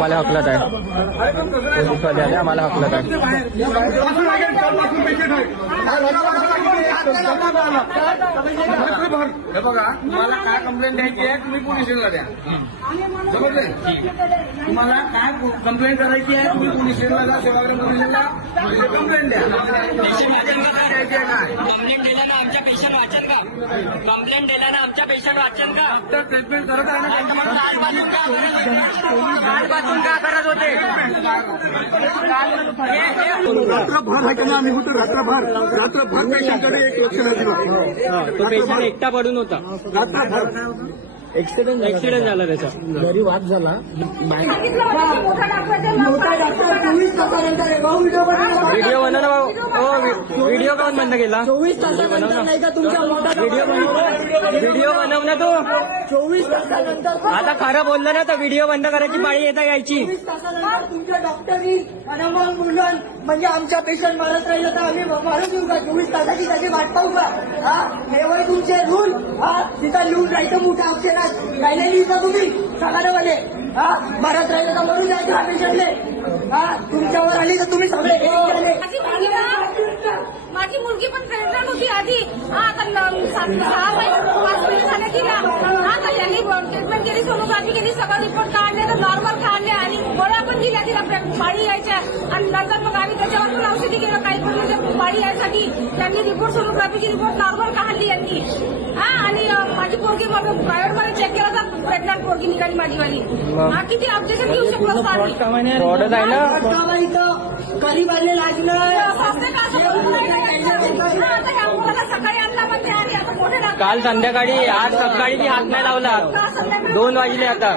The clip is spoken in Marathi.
मला हकलत आहे, पोलीसवाले आले आम्हाला हकलत आहे. हे बघा, तुम्हाला काय कंप्लेंट द्यायची आहे तुम्ही पोलीस स्टेशनला द्या. समजले? तुम्हाला काय कंप्लेंट करायची आहे तुम्ही पोलीस स्टेशनला जा, सेवाग्राम पोलीस स्टेशनला कंप्लेंट द्या. द्यायची आहे काय? कंप्लेंट दिल्यानं आमच्या पेशंट वाचन का? कंप्लेंट दिल्यानं आमच्या पेशंट वाचन का? डॉक्टर ट्रीटमेंट करत आहे ना. कालपासून का करत होते? रात्रभर आहे का ना, आम्ही होतो रात्रभर पेशंटकडे एक लक्ष नाही दिलं. तो पेशंट एकटा पडून होता, रात्रभर ऍक्सिडेंट झाला त्याचा, घरी वाद झाला. व्हिडिओ बनव ना भाऊ. हो, व्हिडिओ काऊन बंद केला? 24 तासानंतर नाही का तुमच्या व्हिडिओ बनव ना तू. 24 तासानंतर आता खरं बोललं ना तर व्हिडिओ बंद करायची पाळी येता यायची. 24 तासानंतर तुमच्या डॉक्टरनी आणि मग मुलं म्हणजे आमच्या पेशंट मारत राहिलं तर आम्ही मारून येऊ का? 24 तासाची त्याची वाट पाहू का? हा, हे वय तुमचे रूल. हा, तिथं लिहून राहायचं मोठ्या अक्षरात, काय नाही लिहिता तुम्ही सगळ्यामध्ये. हा, मारत राहिलं तर मरून जायचं हा पेशंटले. हा, तुमच्यावर आली तर तुम्ही सगळे माझी मुलगी पण प्रेग्नंट होती आधी. आता 6 महिने झाले तिला. आता यांनी ट्रीटमेंट केली, सोनोग्राफी केली, सगळं रिपोर्ट काढले तर नॉर्मल काढले आणि गोळ्या पण दिल्या तिला पाळी यायच्या. आणि नंतर मग आम्ही त्याच्यावर पण औषधी केलं काही पण म्हणजे पाळी यायसाठी. त्यांनी रिपोर्ट सोनोग्राफीची रिपोर्ट नॉर्मल काढली यांनी. हा, आणि माझी पोरगी मग प्रायव्हेटमध्ये चेक केला तर प्रेग्नंट पोरगी निघाली माझीवाली. हा, किती ऑब्जेक्शन देऊ शकतो आम्ही? फ्रॉडच आहे ना. गरीब आले लागलं. सकाळी आणला म्हणजे आणि आता मोठे काल संध्याकाळी, आज सकाळी बी हात नाही लावला. 2 वाजले आता.